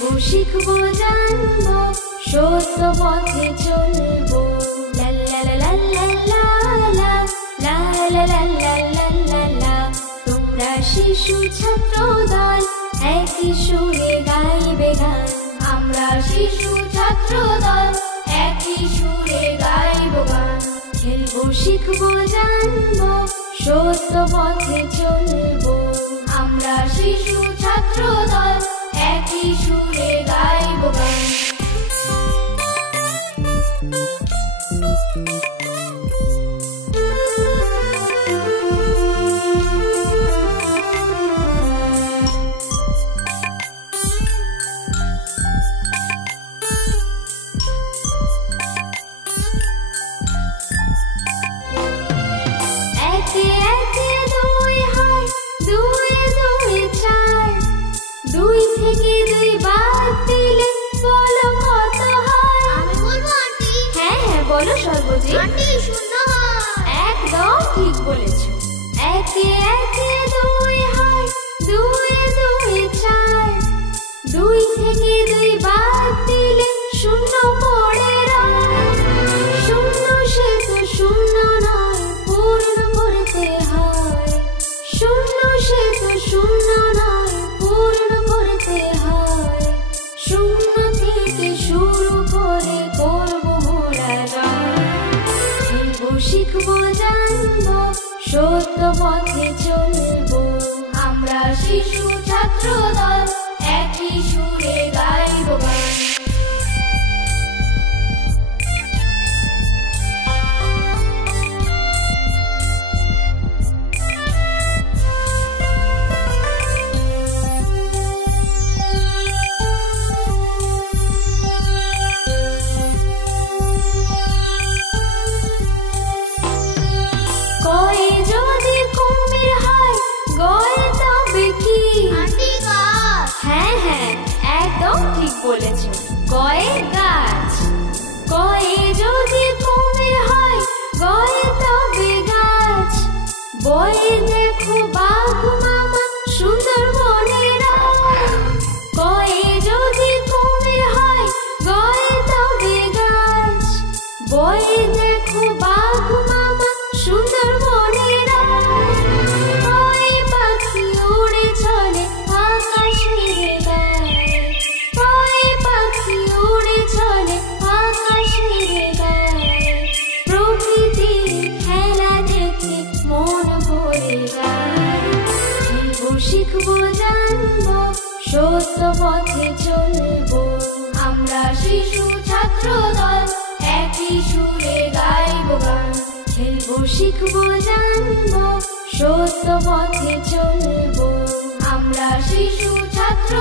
খেলবো শিখবো জানবো সত্য পথে চলবো লা লা লা লা লা লা লা লা লা লা লা লা লা। তোমরা শিশু ছাত্র দল একই সুরে গাইবে গান। আমরা শিশু ছাত্র দল একই সুরে গাইব গান। খেলবো শিখবো জানবো সত্য পথে চলবো। আমরা শিশু ছাত্র দল একই সুরে গাইব গান। একে একে দুই হয়, দুই দুই চার। দুই থেকে দুই বাদ দিলে বলো কত হয়? আমি বলবো আন্টি। হ্যাঁ হ্যাঁ বলো সর্বজিৎ। আন্টি শূন্য হয়। একদম ঠিক বলেছো। একে একে দুই হয়, দুই দুই চার। দুই থেকে দুই বাদ দিলে শূন্য পড়ে রয়। শূন্য সে তো শূন্য নয়, পূর্ণ করতে হয়। শূন্য সে তো শূন্য নয়, পূর্ণ করতে হয়। শূন্য থেকে শুরু করে করবো মোরা জয়। খেলবো শিখবো জানবো সত্য পথে চলবো। আমরা শিশু ছাত্র দল একই সুরে গাইব গান। কয়ে যদি কুমির হয়, গয়ে তবে কি? আন্টি গাছ। হ্যাঁ হ্যাঁ একদম ঠিক বলেছ। গয়ে গাছ। কয়ে যদি কুমির হয়, গয়ে তবে গাছ। বয়ে দেখো বাঘ মামা সুন্দর বনের আয়। কয়ে যদি কুমির হয়, গয়ে তবে গাছ। বয়ে দেখো বাঘ মামা সুন্দর বনের আয়। ওই পাখি উড়ে চলে আকাশের গায়ে। ওই পাখি উড়ে চলে আকাশের গায়ে। প্রকৃতির খেলা দেখে মন ভরে যায়। খেলবো শিখবো জানবো সত্য পথে চলবো। আমরা শিশু ছাত্র দল একই সুরে গাইব গান। খেলবো শিখবো জানবো সত্য পথে চলবো। আমরা শিশু ছাত্র